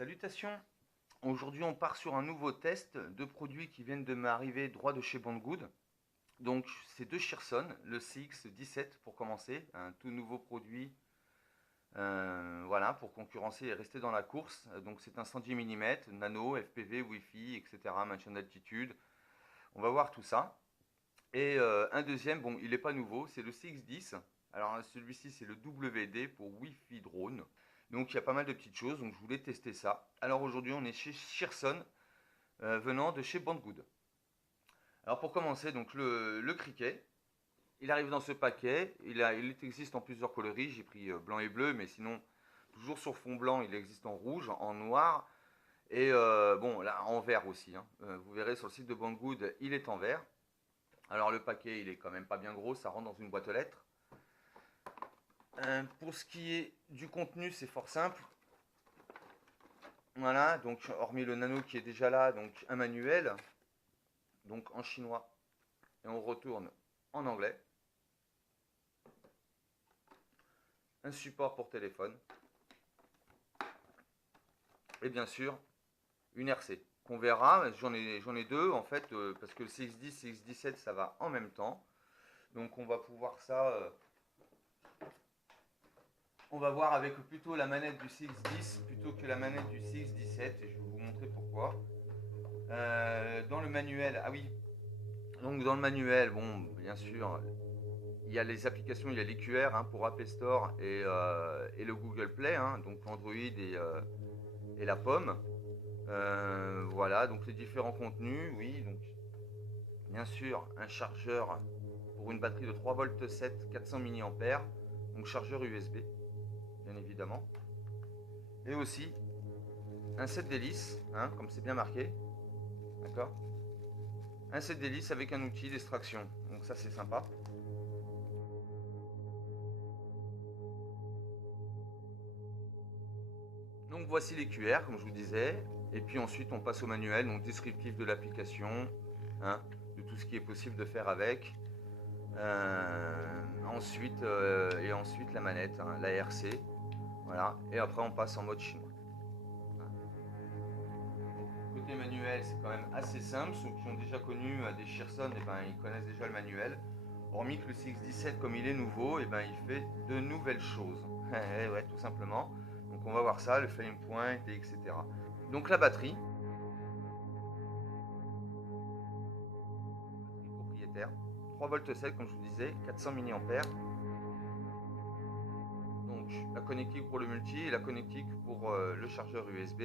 Salutations! Aujourd'hui on part sur un nouveau test de produits qui viennent de m'arriver droit de chez Banggood. Donc c'est deux Shearson, le CX17 pour commencer, un tout nouveau produit voilà, pour concurrencer et rester dans la course. Donc c'est un 110 mm, nano, FPV, Wi-Fi, etc., maintien d'altitude. On va voir tout ça. Et un deuxième, bon il n'est pas nouveau, c'est le CX10. Alors celui-ci c'est le WD pour Wi-Fi drone. Donc il y a pas mal de petites choses, donc je voulais tester ça. Alors aujourd'hui on est chez Shearson, venant de chez Banggood. Alors pour commencer, donc le criquet, il arrive dans ce paquet, il existe en plusieurs coloris, j'ai pris blanc et bleu, mais sinon toujours sur fond blanc, il existe en rouge, en noir, et bon là en vert aussi. Hein. Vous verrez sur le site de Banggood, il est en vert. Alors le paquet il est quand même pas bien gros, ça rentre dans une boîte aux lettres. Pour ce qui est du contenu, c'est fort simple. Voilà, donc hormis le nano qui est déjà là, donc un manuel, donc en chinois, et on retourne en anglais. Un support pour téléphone. Et bien sûr, une RC. Qu'on verra, j'en ai deux en fait, parce que le CX10, CX17, ça va en même temps. Donc on va pouvoir ça... on va voir avec plutôt la manette du CX10 plutôt que la manette du CX17, et je vais vous montrer pourquoi. Dans le manuel, ah oui, donc dans le manuel, bon, bien sûr, il y a les applications, il y a les QR hein, pour App Store et le Google Play, hein, donc Android et la pomme. Voilà, donc les différents contenus, oui, donc bien sûr un chargeur pour une batterie de 3 volts 7, 400 mAh, donc chargeur USB, bien évidemment. Et aussi un set d'hélices, hein, comme c'est bien marqué, d'accord. Un set d'hélices avec un outil d'extraction, donc ça c'est sympa. Donc voici les QR comme je vous disais, et puis ensuite on passe au manuel, donc descriptif de l'application, hein, de tout ce qui est possible de faire avec. Ensuite la manette, hein, la RC, voilà, et après on passe en mode chinois. Côté manuel, c'est quand même assez simple. Ceux qui ont déjà connu des Shearson, eh ben, ils connaissent déjà le manuel. Hormis que le CX17, comme il est nouveau, eh ben, il fait de nouvelles choses. Ouais, tout simplement. Donc on va voir ça, le flame point, etc. Donc la batterie propriétaire, 3 volts 7 comme je vous disais, 400 mAh. Donc la connectique pour le multi et la connectique pour le chargeur USB.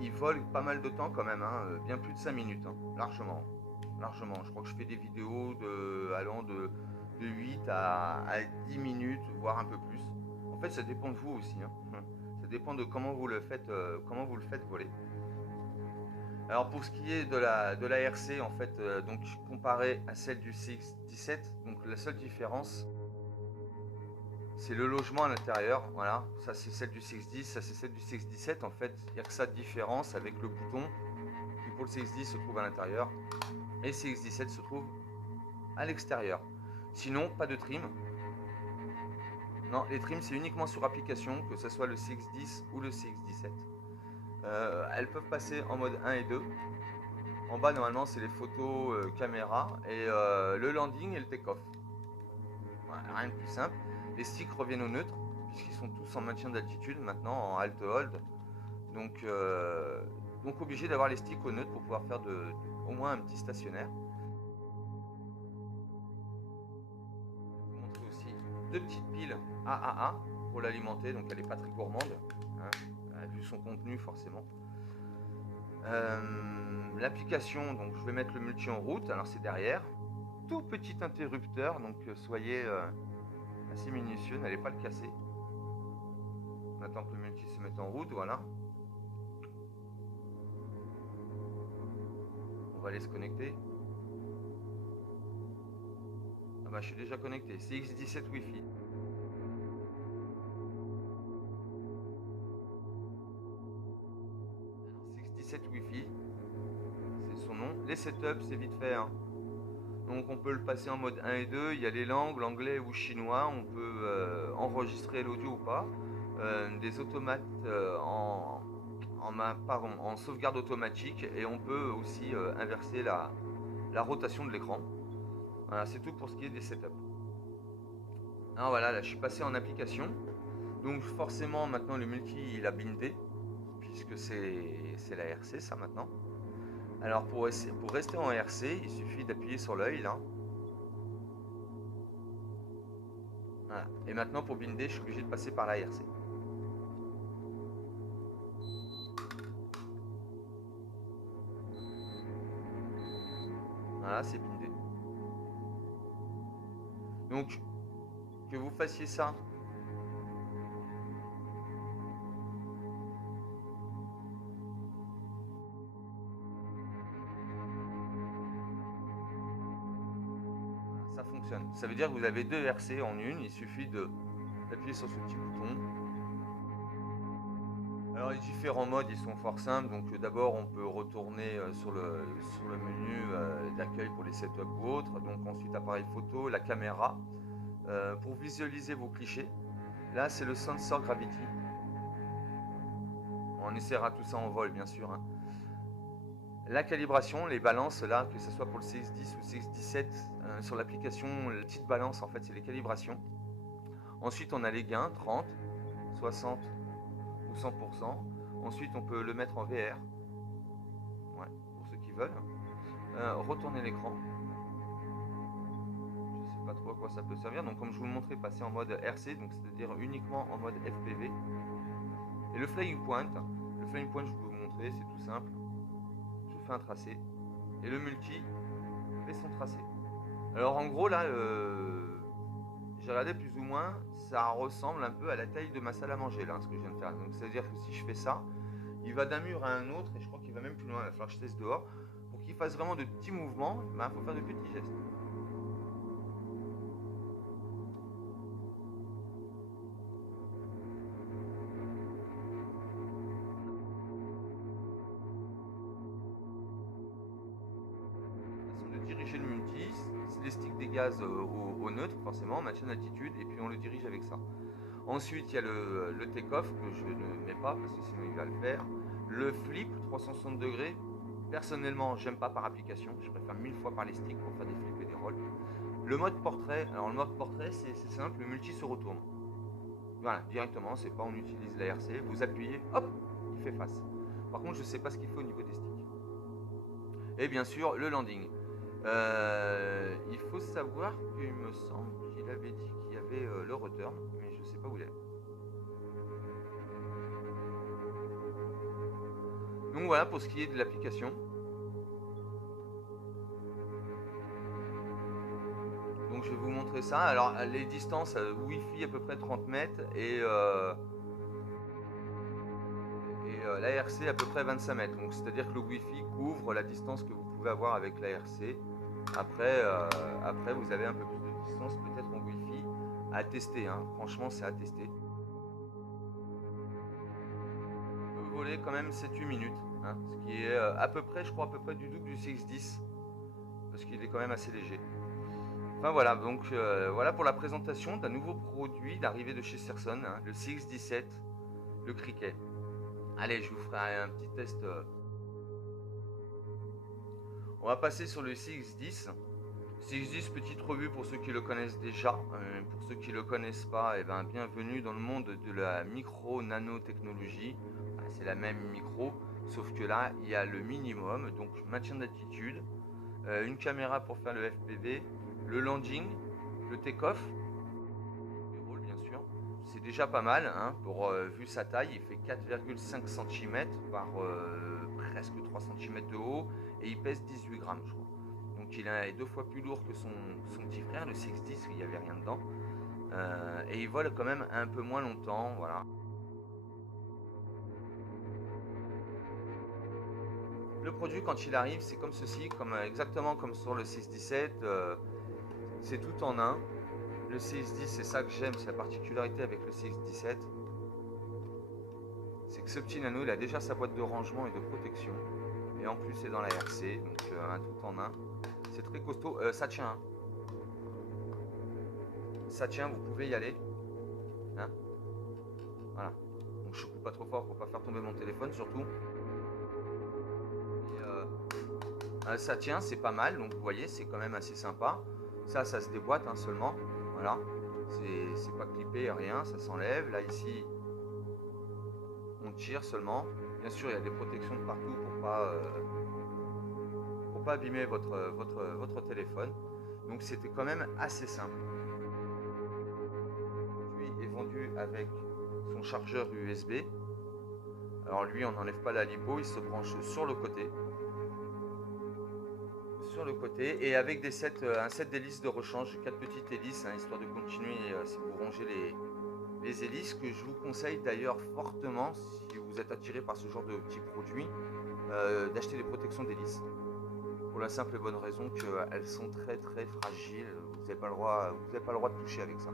Il vole pas mal de temps quand même, hein, bien plus de 5 minutes, hein, largement. Largement. Je crois que je fais des vidéos allant de 8 à 10 minutes, voire un peu plus. En fait, ça dépend de vous aussi. Hein. Ça dépend de comment vous le faites voler. Alors pour ce qui est de la RC, en fait, donc comparé à celle du CX17, donc la seule différence, c'est le logement à l'intérieur. Voilà, ça c'est celle du CX10, ça c'est celle du CX17. En fait, il n'y a que ça de différence avec le bouton qui pour le CX10 se trouve à l'intérieur et CX17 se trouve à l'extérieur. Sinon, pas de trim. Non, les trims c'est uniquement sur application, que ce soit le CX10 ou le CX17. Elles peuvent passer en mode 1 et 2. En bas, normalement, c'est les photos caméra et le landing et le take-off. Voilà, rien de plus simple. Les sticks reviennent au neutre, puisqu'ils sont tous en maintien d'altitude maintenant, en alt-hold. Donc obligé d'avoir les sticks au neutre pour pouvoir faire au moins un petit stationnaire. Je vais vous montrer aussi deux petites piles AAA pour l'alimenter, donc elle n'est pas très gourmande, hein, vu son contenu forcément. L'application, donc je vais mettre le multi en route, alors c'est derrière. Tout petit interrupteur, donc soyez assez minutieux, n'allez pas le casser. On attend que le multi se mette en route, voilà. On va aller se connecter. Ah bah je suis déjà connecté, CX17 Wi-Fi. Alors, CX17 Wi-Fi, c'est son nom. Les setups, c'est vite fait. Hein. Donc on peut le passer en mode 1 et 2, il y a les langues, l'anglais ou chinois, on peut enregistrer l'audio ou pas. Des automates en sauvegarde automatique, et on peut aussi inverser la rotation de l'écran. Voilà, c'est tout pour ce qui est des setups. Alors voilà, là je suis passé en application. Donc forcément maintenant le multi il a bindé, puisque c'est la RC ça maintenant. Alors pour rester en RC, il suffit d'appuyer sur l'œil là. Voilà. Et maintenant pour binder, je suis obligé de passer par la RC. Voilà, c'est bindé. Donc que vous fassiez ça ça fonctionne. Ça veut dire que vous avez deux RC en une, il suffit d'appuyer sur ce petit bouton. Alors les différents modes ils sont fort simples, donc d'abord on peut retourner sur le menu d'accueil pour les setups ou autres, donc ensuite appareil photo, la caméra, pour visualiser vos clichés. Là c'est le sensor gravity, on essaiera tout ça en vol bien sûr, hein. La calibration, les balances là, que ce soit pour le CX10 ou CX17, sur l'application, la petite balance en fait c'est les calibrations. Ensuite on a les gains, 30, 60 ou 100%. Ensuite on peut le mettre en VR, ouais, pour ceux qui veulent. Retourner l'écran, je sais pas trop à quoi ça peut servir, donc comme je vous le montrais, passer en mode RC, donc c'est-à-dire uniquement en mode FPV. Et le flying point, je vais vous montrer, c'est tout simple. Je fais un tracé et le multi fait son tracé. Alors en gros là, j'ai regardé plus ou moins, ça ressemble un peu à la taille de ma salle à manger là, ce que je viens de faire. Donc c'est à dire que si je fais ça, il va d'un mur à un autre, et je crois qu'il va même plus loin. Il va falloir que je teste dehors. Pour qu'il fasse vraiment de petits mouvements, il faut faire de petits gestes. De diriger le multi, les sticks des gaz au neutre, forcément, maintien d'altitude, et puis on le dirige avec ça. Ensuite, il y a le take-off, que je ne mets pas, parce que sinon il va le faire. Le flip, 360 degrés, personnellement, j'aime pas par application, je préfère 1000 fois par les sticks pour faire des flips et des rolls. Le mode portrait, alors le mode portrait, c'est simple, le multi se retourne. Voilà, directement, c'est pas on utilise la RC, vous appuyez, hop, il fait face. Par contre, je sais pas ce qu'il faut au niveau des sticks. Et bien sûr, le landing. Il faut savoir qu'il me semble qu'il avait dit qu'il y avait le return, mais je sais pas où il est. Donc voilà pour ce qui est de l'application. Donc je vais vous montrer ça. Alors les distances Wi-Fi à peu près 30 mètres et l'ARC à peu près 25 mètres. Donc c'est-à-dire que le Wi-Fi couvre la distance que vous pouvez avoir avec l'ARC. Après, vous avez un peu plus de distance peut-être en Wi-Fi à tester, hein. Franchement c'est à tester. Vous volez quand même 7-8 minutes, hein, ce qui est à peu près, je crois à peu près du double du CX10, parce qu'il est quand même assez léger. Enfin voilà, donc voilà pour la présentation d'un nouveau produit d'arrivée de chez Serson, hein, le CX17, le criquet. Allez, je vous ferai un petit test. On va passer sur le CX10. CX10, petite revue pour ceux qui le connaissent déjà. Pour ceux qui ne le connaissent pas, eh ben, bienvenue dans le monde de la micro-nanotechnologie. C'est la même micro, sauf que là, il y a le minimum, donc maintien d'altitude, une caméra pour faire le FPV, le landing, le take-off, le roll bien sûr. C'est déjà pas mal, hein, pour, vu sa taille, il fait 4,5 cm par presque 3 cm de haut, et il pèse 18 grammes, je crois. Donc il est 2 fois plus lourd que son petit frère, le CX10, il n'y avait rien dedans. Et il vole quand même un peu moins longtemps, voilà. Le produit quand il arrive, c'est comme ceci, exactement comme sur le CX17, c'est tout en un. Le CX10, c'est ça que j'aime, c'est la particularité avec le CX17. C'est que ce petit nano, il a déjà sa boîte de rangement et de protection. Et en plus, c'est dans la RC, donc un tout en un. C'est très costaud, ça tient. Hein. Ça tient, vous pouvez y aller. Hein, voilà. Donc je ne coupe pas trop fort pour pas faire tomber mon téléphone surtout. Et, ça tient, c'est pas mal, donc vous voyez, c'est quand même assez sympa. Ça se déboîte hein, seulement, voilà. C'est pas clippé, rien, ça s'enlève. Là ici, on tire seulement. Bien sûr, il y a des protections de partout pour pas abîmer votre téléphone. Donc c'était quand même assez simple. Lui est vendu avec son chargeur USB. Alors lui, on n'enlève pas la lipo, il se branche sur le côté. Et avec des un set d'hélices de rechange, 4 petites hélices, hein, histoire de continuer si vous rongez les hélices, que je vous conseille d'ailleurs fortement si vous êtes attiré par ce genre de petits produits, d'acheter des protections d'hélices. Pour la simple et bonne raison qu'elles sont très très fragiles, vous n'avez pas le droit de toucher avec ça.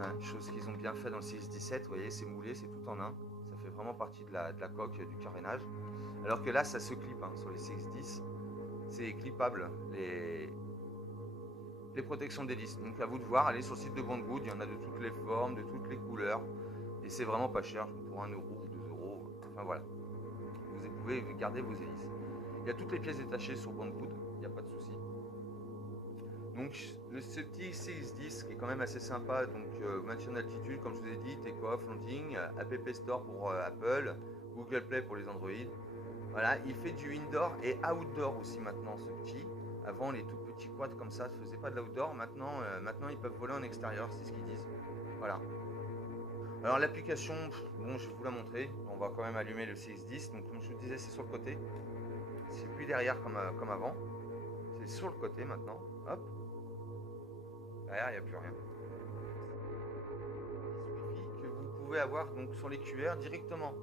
Hein, chose qu'ils ont bien fait dans le CX-17, vous voyez, c'est moulé, c'est tout en un, ça fait vraiment partie de la coque, du carénage. Alors que là, ça se clip hein, sur les CX-10, c'est clippable, les protections d'hélice. Donc à vous de voir, allez sur le site de Banggood, il y en a de toutes les formes, de toutes les couleurs, et c'est vraiment pas cher, pour 1 euro ou 2 euros, enfin voilà. Vous pouvez garder vos hélices. Il y a toutes les pièces détachées sur Banggood, il n'y a pas de souci. Donc ce petit CX-10 qui est quand même assez sympa, donc maintien d'altitude comme je vous ai dit, take-off, landing, App Store pour Apple, Google Play pour les Android. Voilà, il fait du indoor et outdoor aussi maintenant ce petit. Avant les tout petits quads comme ça ne faisaient pas de l'outdoor, maintenant ils peuvent voler en extérieur, c'est ce qu'ils disent. Voilà. Alors l'application, bon je vais vous la montrer, on va quand même allumer le CX-10, donc comme je vous disais c'est sur le côté. C'est plus derrière comme avant, c'est sur le côté maintenant, hop. Derrière, il n'y a plus rien. Wi-Fi que vous pouvez avoir donc sur les QR directement.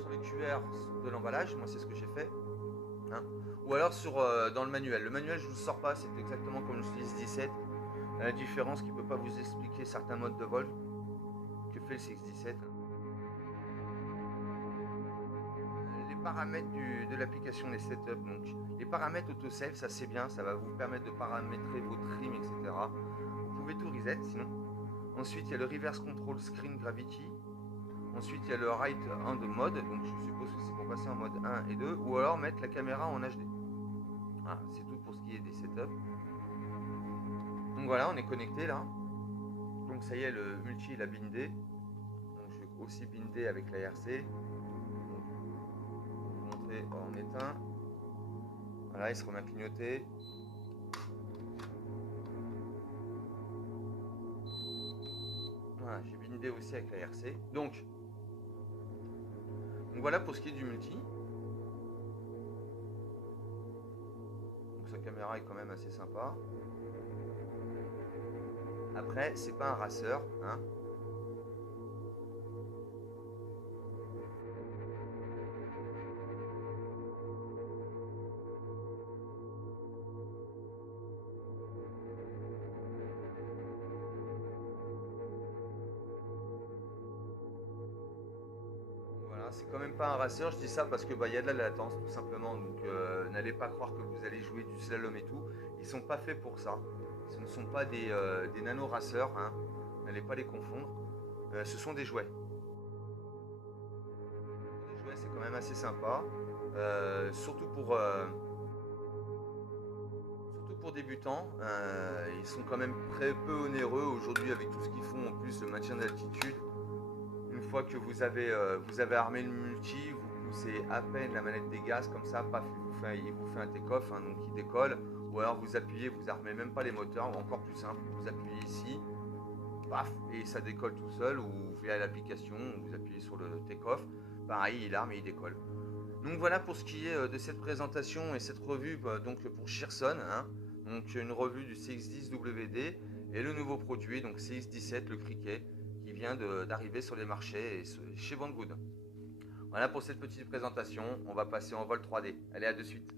Sur les QR de l'emballage, moi c'est ce que j'ai fait. Hein. Ou alors dans le manuel. Le manuel, je ne vous sors pas, c'est exactement comme le CX-17. La différence qui ne peut pas vous expliquer certains modes de vol que fait le CX-17. Les paramètres de l'application, les setups, donc les paramètres autosave, ça c'est bien, ça va vous permettre de paramétrer vos trims, etc. Vous pouvez tout reset sinon. Ensuite, il y a le reverse control screen gravity. Ensuite, il y a le right hand mode, donc je suppose que c'est pour passer en mode 1 et 2, ou alors mettre la caméra en HD. Voilà, c'est tout pour ce qui est des setups. Donc voilà, on est connecté là. Donc ça y est, le multi il a bindé. Donc je vais aussi binder avec la RC. Donc, pour vous montrer, on éteint. Voilà, il se remet à clignoter. Voilà, j'ai bindé aussi avec la RC. Donc voilà pour ce qui est du multi. Donc sa caméra est quand même assez sympa. Après, c'est pas un racer, hein. C'est quand même pas un racer, je dis ça parce que y a de la latence tout simplement, donc n'allez pas croire que vous allez jouer du slalom et tout, ils sont pas faits pour ça, ce ne sont pas des nano-racers, hein. N'allez pas les confondre, ce sont des jouets. Les jouets c'est quand même assez sympa, surtout pour débutants, ils sont quand même très peu onéreux aujourd'hui avec tout ce qu'ils font, en plus le maintien d'altitude. Une fois que vous avez armé le multi, vous poussez à peine la manette des gaz, comme ça, paf, il vous fait un take-off, hein, donc il décolle. Ou alors vous appuyez, vous armez même pas les moteurs, ou encore plus simple, vous appuyez ici, paf, et ça décolle tout seul, ou via l'application, vous appuyez sur le take-off, pareil, il arme et il décolle. Donc voilà pour ce qui est de cette présentation et cette revue donc pour Shearson, hein, donc une revue du CX-10WD et le nouveau produit, donc CX-17, le criquet, qui vient d'arriver sur les marchés et chez Banggood. Voilà pour cette petite présentation, on va passer en vol 3D. Allez, à de suite.